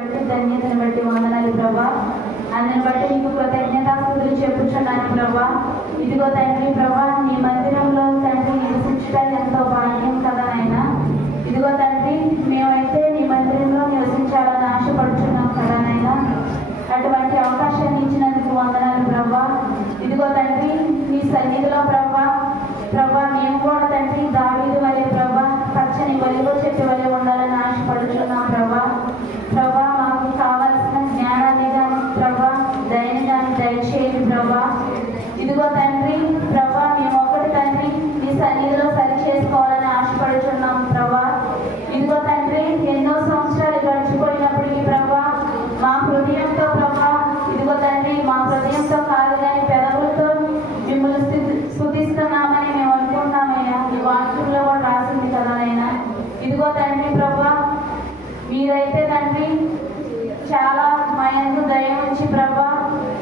ధన్యతను బట్టి వందనాలు ప్రభా. అందుని బట్టి నీకు కృతజ్ఞతాస్తుతులు చెప్పుచున్నాను ప్రభా. ఇదిగో తండ్రి ప్రభా, నీ మందిరంలో తండ్రి నివసించడం ఎంతో భాగ్యం కదా నాయనా. ఇదిగో తండ్రి, మేమైతే నీ మందిరంలో నివసించాలని ఆశపడుచున్నాం కదా నాయనా. అటువంటి అవకాశాన్ని ఇచ్చినందుకు వందనాలు ప్రభా. ఇదిగో తండ్రి, నీ సన్నిధిలో ప్రభా మేము కూడా తండ్రి దావీదు వలె ప్రభా పచ్చని ఒలివ చెట్టు వలె ఉండాలని ఆశపడుచున్నాం ప్రభా. మాకు కావాల్సిన జ్ఞానాన్ని కానీ ప్రభా, దయని కానీ దయచేయండి ప్రభా. ఇదిగో తండ్రి ప్రభా, మేము ఒకటి తండ్రి నీ సన్నిధిలో సరి చేసుకోవాలని ఆశపడుచున్నాం ప్రభా. ఇదిగో తండ్రి, ఎన్నో సంవత్సరాలు గడిచిపోయినప్పటికీ ప్రభా మా హృదయంతో ప్రభా, ఇదిగో తండ్రి మా హృదయంతో కాదు కానీ పెదవులతో మిమ్మల్ని స్తుతిస్తున్నామని మేము అనుకుంటున్నామయ్యా. ఈ వాక్యంలో కూడా రాసింది కదా అయినా. ఇదిగో తండ్రి ప్రభా, మీరైతే తండ్రి చాలా మా యందు దయ ఉంచి ప్రభా,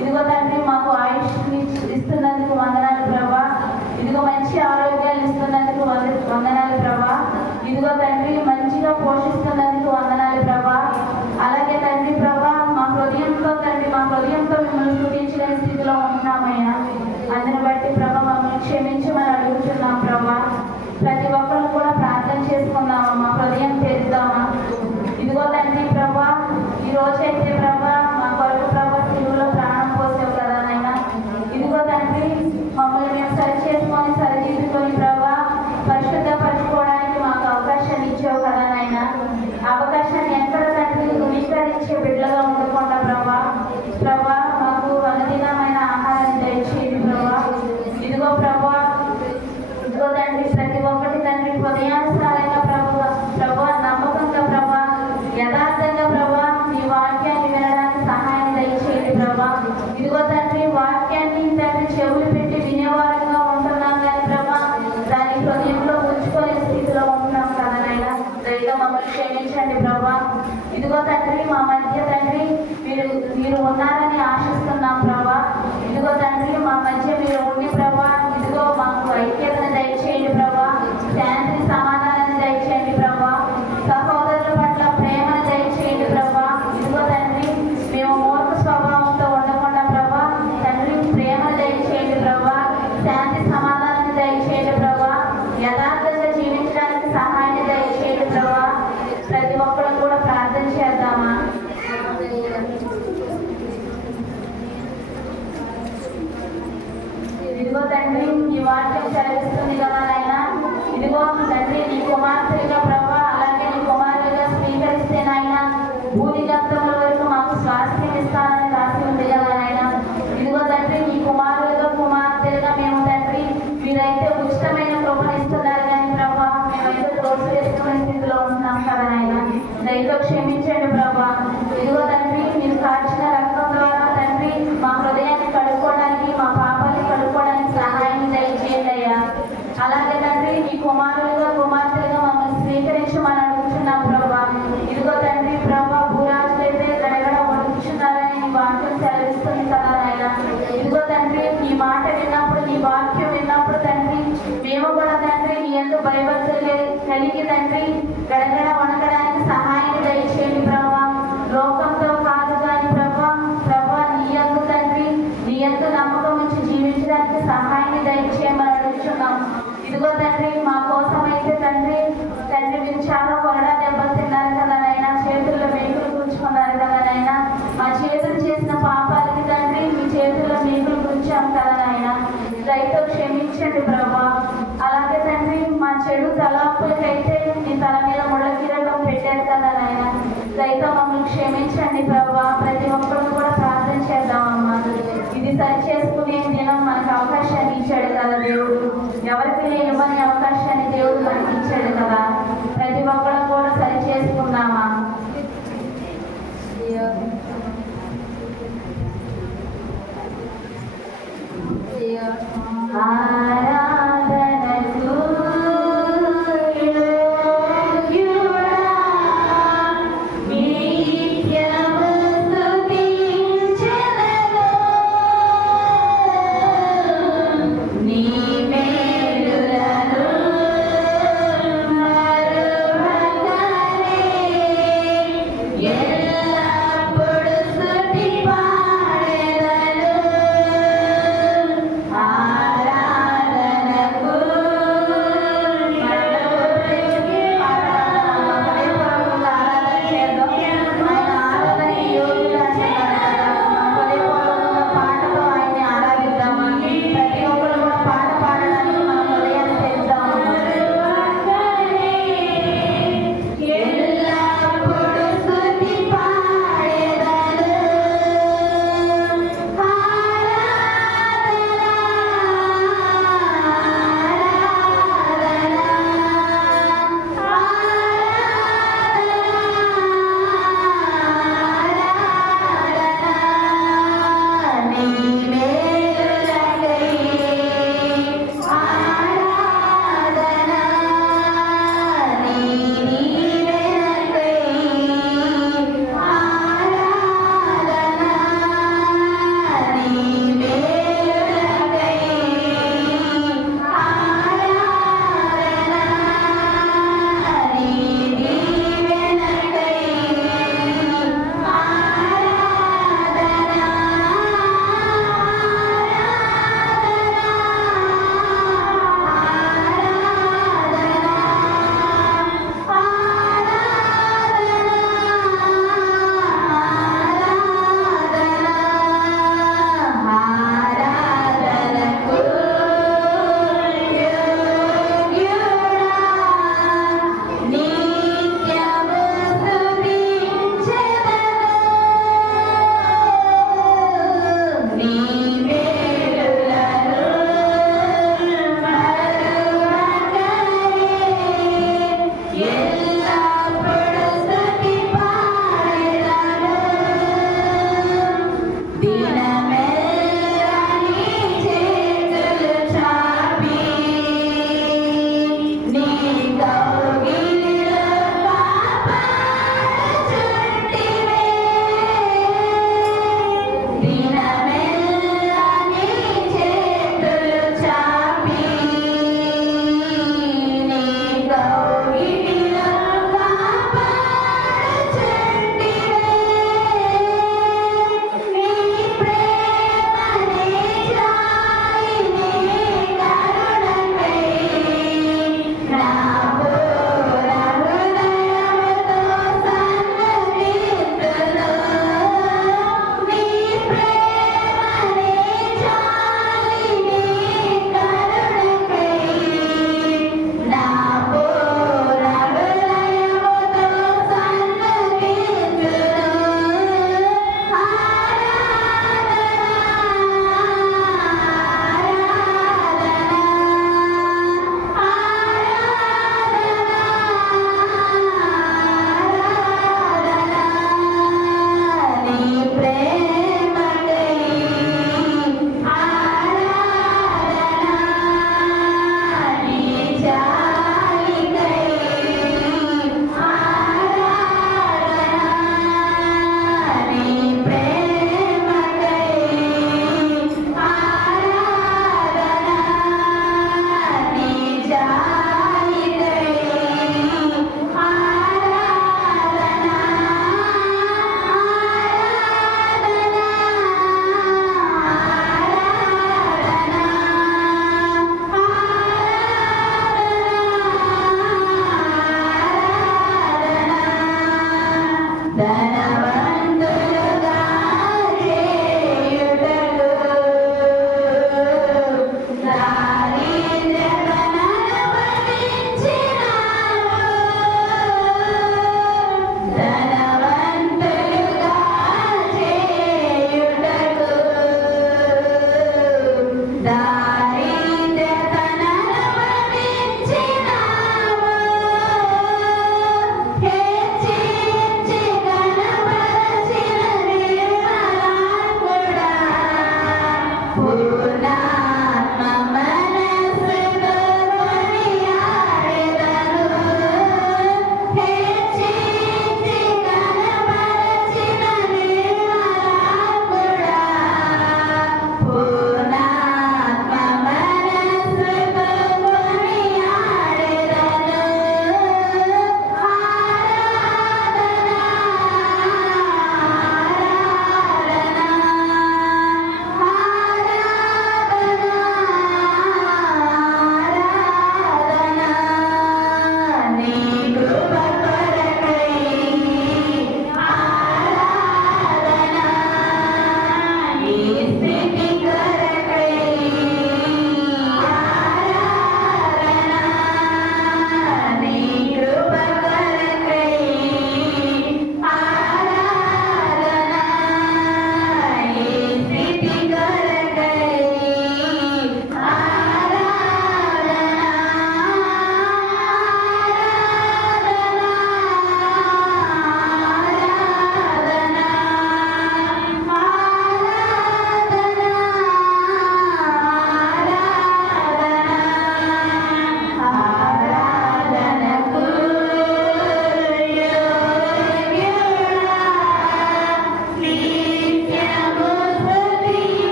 ఇదిగో తండ్రి మాకు ఆయుష్ని ఇస్తున్నందుకు వందనాలు ప్రభా. ఇదిగో మంచి ఆరోగ్యాలు ఇస్తున్నందుకు వందనాలు ప్రభా. ఇదిగో తండ్రి మంచిగా పోషిస్తున్నందుకు వందనాలు ప్రభా. అలాగే తండ్రి ప్రభా, మా హృదయంతో మిమ్మల్ని స్తుతించలేని స్థితిలో ఉంటున్నామయ్యా. అందుని బట్టి ప్రభా మమ్మల్ని క్షమించమని అడుగుతున్నాం ప్రభా. ప్రతి ఒక్కరు కూడా ప్రార్థన చేసుకుందామా, మా హృదయం తెరుద్దామా. ఇదిగో తండ్రి ప్రభా, ఈ రోజైతే ప్రభా మా కొరకు ప్రభా తెలుగులో ప్రాణం పోసావు కదా నాయనా. ఇదిగో తండ్రి, మమ్మల్ని మేము సరి చేసుకొని సరిదిద్దుకొని ప్రభా పరిశుద్ధపరచుకోవడానికి మాకు అవకాశాన్ని ఇచ్చావు కదా నాయనా. అవకాశాన్ని ఎక్కడ తండ్రి ధృవీకరించే బిడ్డగా ఉండకుండా ప్రభా మాకు అనుదినమైన ఆహారాన్ని దయచేయండి ప్రభా. ఇదిగో తండ్రి ప్రతి ఒక్కటి తండ్రి హృదయానుసారంగా ప్రభా నమ్మకంగా ప్రభా యథార్థంగా ప్రభా నీ వాక్యాన్ని వినడానికి సహాయం దయచేయండి ప్రభా. ఇదిగో తండ్రి, వాక్యాన్ని తండ్రి చెవులు పెట్టి వినేవారంగా ఉంటున్నాం కానీ ప్రభా దాని హృదయంలో ఉంచుకునే స్థితిలో ఉంటున్నాం కదా నాయనా. దయగా మమ్మల్ని క్షమించండి ప్రభా. ఇదిగో తండ్రి, మా మధ్య తండ్రి మీరు ఉన్నారని ఆశిస్తున్నాం ప్రభా. ఇదిగో తండ్రి, మా మధ్య మీరు ఉండి ప్రభా, ఇదిగో మాకు ఐక్యతను దయచేయండి ప్రభా. శాంతి సమాధానాన్ని దయచేయండి ప్రభా. సహోదరుల పట్ల ప్రేమను దయచేయండి ప్రభా. ఇదిగో తండ్రి, మేము మూర్ఖ స్వభావంతో ఉండకుండా ప్రభా తండ్రి ప్రేమను దయచేయండి ప్రభా. శాంతి సమాధానాన్ని దయచేయండి ప్రభా. యథార్థంగా జీవించడానికి సహాయాన్ని దయచేయండి ప్రభా. ప్రతి ఒక్కరు కూడా ప్రార్థన చేద్దామా. ఇదిగో తండ్రి, ఈ వాక్యం చదివిస్తుంది కదా నాయనా. ఇదిగో తండ్రి, నీ కుమార్తెగా ప్రభా అలాగే నీ కుమారులుగా స్వీకరిస్తే నాయన భూదిగంతముల వరకు మాకు స్వాస్థ్యం ఇస్తానని రాసి ఉంది కదా నాయన. ఇదిగో తండ్రి, నీ కుమార్తెలుగా మేము తండ్రి మీరైతే ఉచితమైన కృపను ఇస్తున్నారు కానీ ప్రభా మేమైతే దోష వేసుకునే స్థితిలో ఉంటున్నాం కదా నాయన. దయతో క్షమించండి ప్రభా. ఇదిగో తండ్రి, మీరు కాచిన రక్తం ద్వారా తండ్రి మా హృదయాన్ని కడుక్కోవడానికి మా పాపాన్ని కడుక్కోవడానికి సహాయాన్ని దయచేయండి అయ్యా. అలాగే తండ్రి, నీ కుమారులుగా కుమార్తెలుగా మమ్మల్ని స్వీకరించమని అడుగుతున్నాం ప్రభా. ఇదిగో తండ్రి ప్రభా, భూరాజులైతే గడగడ వణుకుచున్నారని నీ వాక్యం సెలవిస్తుంది కదా నాయన. ఇదిగో తండ్రి, నీ మాట విన్నప్పుడు నీ వాక్యం విన్నప్పుడు తండ్రి మేము కూడా తండ్రి నీ యందు భయభక్తులు కలిగి తండ్రి గడగడ వణకడానికి సహాయాన్ని దయచేయండి ప్రభా. లోకంతో కాదు కానీ ప్రభా నీ యందు తండ్రి నీ యందు నమ్మకం ఉంచి జీవించడానికి సహాయాన్ని దయచేయమని అడుగుతున్నాం. ఇదిగో తండ్రి, మా కోసం అయితే తండ్రి మీరు చాలా కొరడా దెబ్బలు తిన్నారు కదా నాయన. చేతుల్లో మేకులు కూర్చుకున్నారు కదా నాయన. మా చేతులు చేసిన పాపాలకి తండ్రి మీ చేతుల్లో మేకులు కూర్చాం కదా నాయన. దయతో క్షమించండి ప్రభా. అలాగే తండ్రి, మా చెడు తలాపులకైతే నీ తల మీద ముళ్ళ కిరీటం పెట్టారు కదా నాయన. దయతో మమ్మల్ని క్షమించండి ప్రభా. ప్రతి ఒక్కరు కూడా ప్రార్థన చేద్దామమ్మా. ఇది సరి చేసుకునే దినం మనకు అవకాశాన్ని ఇచ్చాడు కదా దేవుడు. ఎవరికి ఇవ్వని అవకాశాన్ని దేవుడు మనకి ఇచ్చాడు కదా. ప్రతి ఒక్కరు కూడా సరి చేసుకుందామా. Yeah.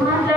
మాట్లాడు